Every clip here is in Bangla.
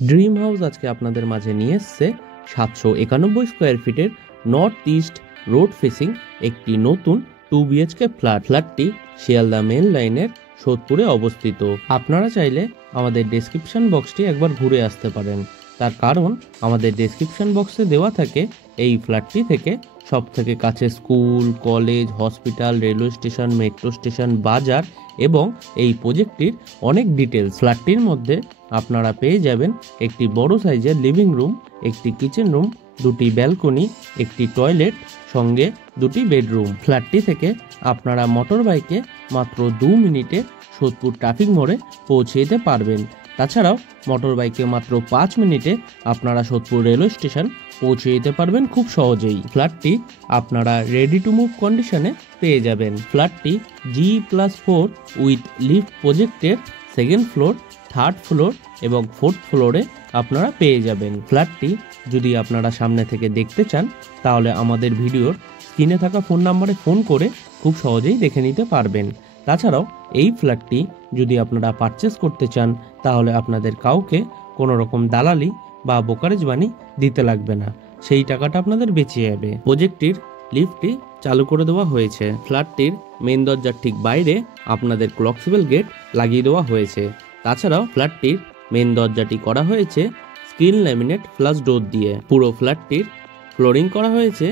ড্রিম হাউস আজকে আপনাদের মাঝে নিয়ে এসছে 791 স্কোয়ার ফিটের নর্থ ইস্ট রোড ফেসিং একটি নতুন 2 BHK ফ্ল্যাটটি শিয়ালদা মেন লাইনের সোদপুরে অবস্থিত। আপনারা চাইলে আমাদের ডেসক্রিপশন বক্সটি একবার ঘুরে আসতে পারেন, তার কারণ আমাদের ডেসক্রিপশন বক্সে দেওয়া থাকে এই ফ্ল্যাটটি থেকে সব থেকে কাছে school, college, hospital, railway station, metro station, বাজার এবং এই প্রজেক্টটির অনেক ডিটেলস। ফ্ল্যাটটির মধ্যে আপনারা পেয়ে যাবেন একটি বড় সাইজের লিভিং রুম, একটি কিচেন রুম, দুটি ব্যালকনি, একটি টয়লেট, সঙ্গে দুটি বেডরুম। ফ্ল্যাটটি থেকে আপনারা মোটর বাইকে মাত্র 2 মিনিটে সোদপুর ট্রাফিক মোড়ে পৌঁছে যেতে পারবেন। তাছাড়াও মোটর বাইকে মাত্র 5 মিনিটে আপনারা সোদপুর রেলওয়ে স্টেশন পৌঁছে যেতে পারবেন খুব সহজেই। ফ্ল্যাটটি আপনারা রেডি টু মুভ কন্ডিশনে পেয়ে যাবেন। ফ্ল্যাটটি G+4 উইথ লিফট প্রজেক্টের সেকেন্ড ফ্লোর, থার্ড ফ্লোর এবং ফোর্থ ফ্লোরে আপনারা পেয়ে যাবেন। ফ্ল্যাটটি যদি আপনারা সামনে থেকে দেখতে চান তাহলে আমাদের ভিডিওর স্ক্রিনে থাকা ফোন নাম্বারে ফোন করে খুব সহজেই দেখে নিতে পারবেন। তাছাড়াও এই ফ্ল্যাটটি যদি আপনারা পারচেস করতে চান তাহলে আপনাদের কাউকে কোনো রকম দালালি বা ব্রোকারেজ মানি দিতে লাগবে না, সেই টাকাটা আপনাদের বেঁচে যাবে। প্রজেক্টটির লিফটটি চালু করে দেওয়া হয়েছে। ফ্ল্যাটটির মেন দরজার ঠিক বাইরে আপনাদের ক্লকসিবল গেট লাগিয়ে দেওয়া হয়েছে। তাছাড়াও ফ্ল্যাটটির মেন দরজাটি করা হয়েছে স্ক্রিন ল্যামিনেট ফ্লাশ ডোর দিয়ে। পুরো ফ্ল্যাটটির ফ্লোরিং করা হয়েছে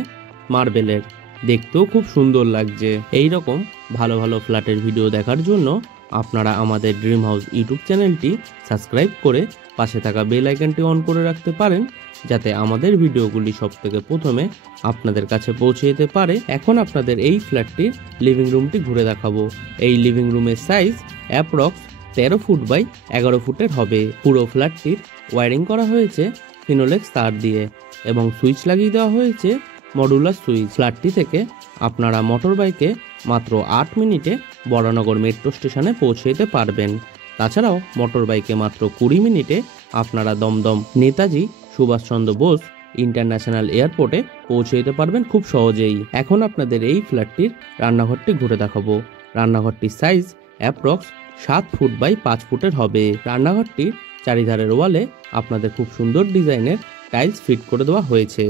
মার্বেলের, দেখতেও খুব সুন্দর লাগছে। এই রকম ভালো ভালো ফ্ল্যাটের ভিডিও দেখার জন্য আপনারা আমাদের ড্রিম হাউস ইউটিউব চ্যানেলটি সাবস্ক্রাইব করে পাশে থাকা বেল আইকনটি অন করে রাখতে পারেন, যাতে আমাদের ভিডিওগুলি সবথেকে প্রথমে আপনাদের কাছে পৌঁছে যেতে পারে। এখন আপনাদের এই ফ্ল্যাটটির লিভিং রুমটি ঘুরে দেখাবো। এই লিভিং রুমের সাইজ অ্যাপ্রক্স 13 ফুট বাই 11 ফুটের হবে। পুরো ফ্ল্যাটটির ওয়্যারিং করা হয়েছে ফিনোলেক্স তার দিয়ে এবং সুইচ লাগিয়ে দেওয়া হয়েছে মডুলার সুইচ। ফ্ল্যাটটি থেকে আপনারা মোটর বাইকে মাত্র 8 মিনিটে বরানগর মেট্রো স্টেশনে পৌঁছে যেতে পারবেন। তাছাড়াও মোটর বাইকে মাত্র 20 মিনিটে আপনারা দমদম নেতাজি সুভাষচন্দ্র বোস ইন্টারন্যাশনাল এয়ারপোর্টে পৌঁছে যেতে পারবেন খুব সহজেই। এখন আপনাদের এই ফ্ল্যাটটির রান্নাঘরটি ঘুরে দেখাবো। রান্নাঘরটির সাইজ অ্যাপ্রক্স 7 ফুট বাই 5 ফুটের হবে। রান্নাঘরটির চারিধারের ওয়ালে আপনাদের খুব সুন্দর ডিজাইনের টাইলস ফিট করে দেওয়া হয়েছে।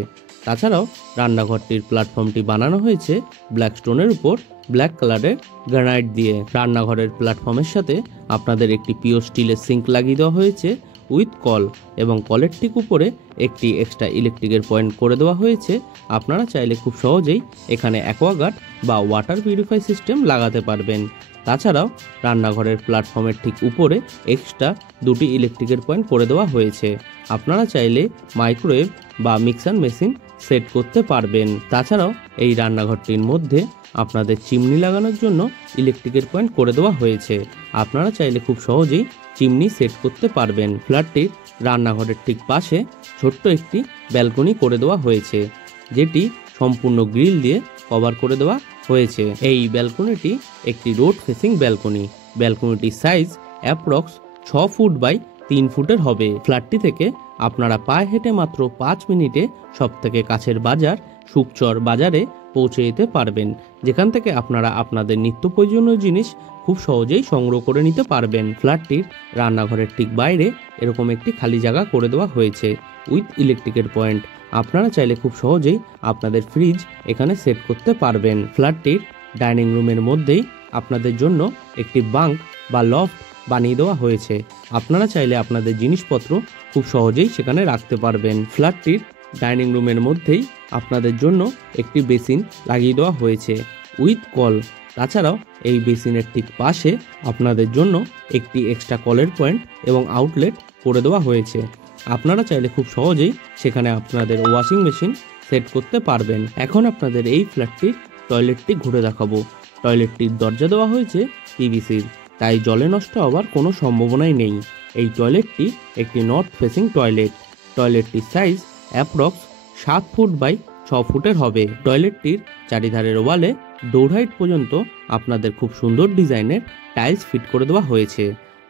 তাছাড়াও রান্নাঘরটির প্ল্যাটফর্মটি বানানো হয়েছে ব্ল্যাক স্টোনের উপর ব্ল্যাক কালারের গ্রানাইট দিয়ে। রান্নাঘরের প্ল্যাটফর্মের সাথে আপনাদের একটি পিওর স্টিলের সিঙ্ক লাগিয়ে দেওয়া হয়েছে উইথ কল, এবং কলের ঠিক উপরে একটি এক্সট্রা ইলেকট্রিকের পয়েন্ট করে দেওয়া হয়েছে। আপনারা চাইলে খুব সহজেই এখানে অ্যাকোয়াগার্ড বা ওয়াটার পিউরিফাই সিস্টেম লাগাতে পারবেন। তাছাড়াও রান্নাঘরের প্ল্যাটফর্মের ঠিক উপরে এক্সট্রা দুটি ইলেকট্রিকের পয়েন্ট করে দেওয়া হয়েছে। আপনারা চাইলে মাইক্রোওয়েভ বা মিক্সার মেশিন সেট করতে পারবেন। তাছাড়াও এই রান্নাঘরটির মধ্যে আপনাদের চিমনি লাগানোর জন্য ইলেকট্রিকের পয়েন্ট করে দেওয়া হয়েছে। আপনারা চাইলে খুব সহজেই চিমনি সেট করতে পারবেন। ফ্ল্যাটটির রান্নাঘরের ঠিক পাশে ছোট্ট একটি ব্যালকনি করে দেওয়া হয়েছে, যেটি সম্পূর্ণ গ্রিল দিয়ে কভার করে দেওয়া হয়েছে। এই ব্যালকনিটি একটি রোড ফেসিং ব্যালকনি। ব্যালকনিটির সাইজ অ্যাপ্রক্স 6 ফুট বাই 3 ফুটের হবে। ফ্ল্যাটটি থেকে আপনারা পায়ে হেঁটে মাত্র 5 মিনিটে সব থেকে কাছের বাজার সুকচর বাজারে পৌঁছে যেতে পারবেন, যেখান থেকে আপনারা আপনাদের নিত্য প্রয়োজনীয় জিনিস খুব সহজেই সংগ্রহ করে নিতে পারবেন। ফ্ল্যাটটির রান্নাঘরের ঠিক বাইরে এরকম একটি খালি জায়গা করে দেওয়া হয়েছে উইথ ইলেকট্রিকের পয়েন্ট। আপনারা চাইলে খুব সহজেই আপনাদের ফ্রিজ এখানে সেট করতে পারবেন। ফ্ল্যাটটির ডাইনিং রুমের মধ্যেই আপনাদের জন্য একটি বাঙ্ক বা লফট বানিয়ে দেওয়া হয়েছে। আপনারা চাইলে আপনাদের জিনিসপত্র খুব সহজেই সেখানে রাখতে পারবেন। ফ্ল্যাটটির ডাইনিং রুমের মধ্যেই আপনাদের জন্য একটি বেসিন লাগিয়ে দেওয়া হয়েছে উইথ কল। তাছাড়াও এই বেসিনের ঠিক পাশে আপনাদের জন্য একটি এক্সট্রা কলের পয়েন্ট এবং আউটলেট করে দেওয়া হয়েছে। আপনারা চাইলে খুব সহজেই সেখানে আপনাদের ওয়াশিং মেশিন সেট করতে পারবেন। এখন আপনাদের এই ফ্ল্যাটটির টয়লেটটি ঘুরে দেখাবো। টয়লেটটির দরজা দেওয়া হয়েছে পিভিসির, তাই জলে নষ্ট হওয়ার কোনো সম্ভাবনাই নেই। এই টয়লেটটি একটি নর্থ ফেসিং টয়লেট। টয়লেটটির সাইজ অ্যাপ্রক্স 7 ফুট বাই 6 ফুটের হবে। টয়লেটটির চারিধারের ওয়ালে ডোর হাইট পর্যন্ত আপনাদের খুব সুন্দর ডিজাইনের টাইলস ফিট করে দেওয়া হয়েছে।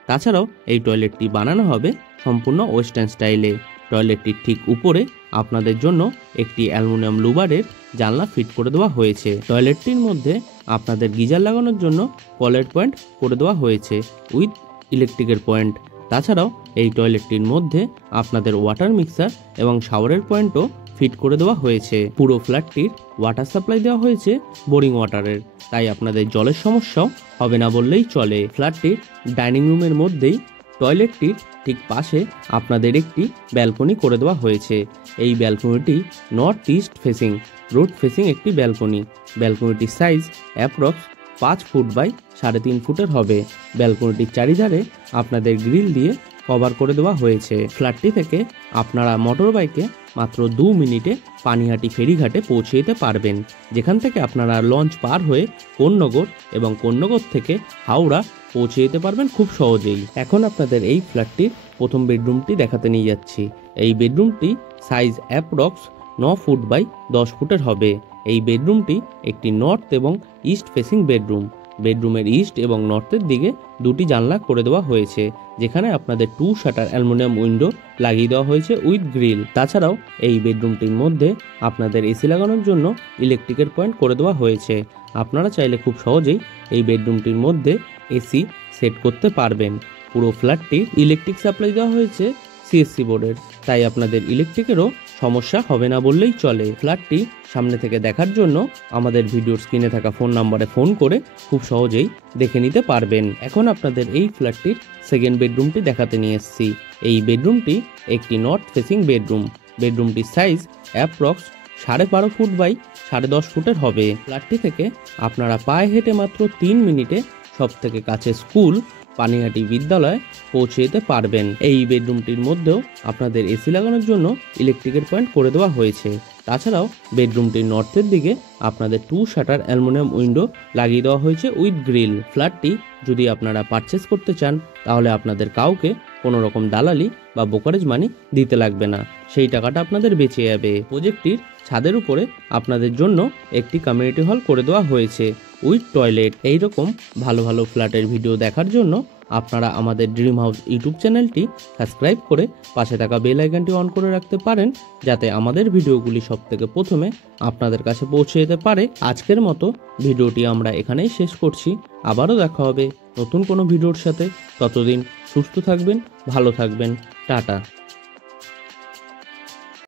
তাছাড়াও এই টয়লেটটি বানানো হবে সম্পূর্ণ ওয়েস্টার্ন স্টাইলে। টয়লেটটির ঠিক উপরে আপনাদের জন্য একটি অ্যালুমিনিয়াম লুবারের জানলা ফিট করে দেওয়া হয়েছে। টয়লেটটির মধ্যে আপনাদের গিজার লাগানোর জন্য কলের পয়েন্ট করে দেওয়া হয়েছে উইথ ইলেকট্রিকের পয়েন্ট। তাছাড়াও এই টয়লেটটির মধ্যে আপনাদের ওয়াটার মিক্সার এবং শাওয়ারের পয়েন্টও ফিট করে দেওয়া হয়েছে। পুরো ফ্ল্যাটটির ওয়াটার সাপ্লাই দেওয়া হয়েছে বোরিং ওয়াটারের, তাই আপনাদের জলের সমস্যাও হবে না বললেই চলে। ফ্ল্যাটটির ডাইনিং রুমের মধ্যেই টয়লেটটির ঠিক পাশে আপনাদের একটি ব্যালকনি করে দেওয়া হয়েছে। এই ব্যালকনিটি north east facing, road facing একটি ব্যালকনি। ব্যালকনিটির সাইজ অ্যাপ্রক্স 5 ফুট বাই 3.5 ফুটের হবে। ব্যালকনিটির চারিধারে আপনাদের গ্রিল দিয়ে কভার করে দেওয়া হয়েছে। ফ্ল্যাটটি থেকে আপনারা মোটর বাইকে মাত্র 2 মিনিটে পানিহাটি ফেরিঘাটে পৌঁছে যেতে পারবেন, যেখান থেকে আপনারা লঞ্চ পার হয়ে কোন্নগর এবং কোন্নগর থেকে হাওড়া পৌঁছে যেতে পারবেন খুব সহজেই। এখন আপনাদের এই ফ্ল্যাটটির প্রথম বেডরুমটি দেখাতে নিয়ে যাচ্ছি। এই বেডরুমটি সাইজ অ্যাপ্রক্স 9 ফুট বাই 10 ফুটের হবে। এই বেডরুমটি একটি নর্থ এবং ইস্ট ফেসিং বেডরুম। বেডরুমের ইস্ট এবং নর্থের দিকে দুটি জানলা করে দেওয়া হয়েছে, যেখানে আপনাদের 2 শাটার অ্যালুমিনিয়াম উইন্ডো লাগিয়ে দেওয়া হয়েছে উইথ গ্রিল। তাছাড়াও এই বেডরুমটির মধ্যে আপনাদের এসি লাগানোর জন্য ইলেকট্রিকের পয়েন্ট করে দেওয়া হয়েছে। আপনারা চাইলে খুব সহজেই এই বেডরুমটির মধ্যে এসি সেট করতে পারবেন। পুরো ফ্ল্যাটটি ইলেকট্রিক সাপ্লাই দেওয়া হয়েছে সিএসসি বোর্ডের, তাই আপনাদের ইলেকট্রিকেরও সমস্যা হবে না বললেই চলে। ফ্ল্যাটটি সামনে থেকে দেখার জন্য আমাদের ভিডিওর স্ক্রিনে থাকা ফোন নাম্বারে ফোন করে খুব সহজেই দেখে নিতে পারবেন। এখন আপনাদের এই ফ্ল্যাটটির সেকেন্ড বেডরুমটি দেখাতে নিয়ে এসেছি। এই বেডরুমটি একটি নর্থ ফেসিং বেডরুম। বেডরুমটির সাইজ অ্যাপ্রক্স 12.5 ফুট বাই 10.5 ফুটের হবে। ফ্ল্যাটটি থেকে আপনারা পায়ে হেঁটে মাত্র 3 মিনিটে সব থেকে কাছে স্কুল পানিহাটি বিদ্যালয় পৌঁছে যেতে পারবেন। এই বেডরুমটির মধ্যেও আপনাদের এসি লাগানোর জন্য ইলেকট্রিকের পয়েন্ট করে দেওয়া হয়েছে। তাছাড়াও বেডরুমটির নর্থের দিকে আপনাদের 2 শাটার অ্যালুমিনিয়াম উইন্ডো লাগিয়ে দেওয়া হয়েছে উইথ গ্রিল। ফ্ল্যাটটি যদি আপনারা পারচেস করতে চান, তাহলে আপনাদের কাউকে কোনো রকম দালালি বা ব্রোকারেজ মানি দিতে লাগবে না, সেই টাকাটা আপনাদের বেঁচে যাবে। প্রজেক্টটির ছাদের উপরে আপনাদের জন্য একটি কমিউনিটি হল করে দেওয়া হয়েছে উইথ টয়লেট। এইরকম ভালো ভালো ফ্ল্যাটের ভিডিও দেখার জন্য আপনারা আমাদের ড্রিম হাউস ইউটিউব চ্যানেলটি সাবস্ক্রাইব করে পাশে থাকা বেল আইকনটি অন করে রাখতে পারেন, যাতে আমাদের ভিডিওগুলি সবথেকে প্রথমে আপনাদের কাছে পৌঁছে যেতে পারে। আজকের মতো ভিডিওটি আমরা এখানেই শেষ করছি। আবারও দেখা হবে নতুন কোনো ভিডিওর সাথে। ততদিন সুস্থ থাকবেন, ভালো থাকবেন, টাটা।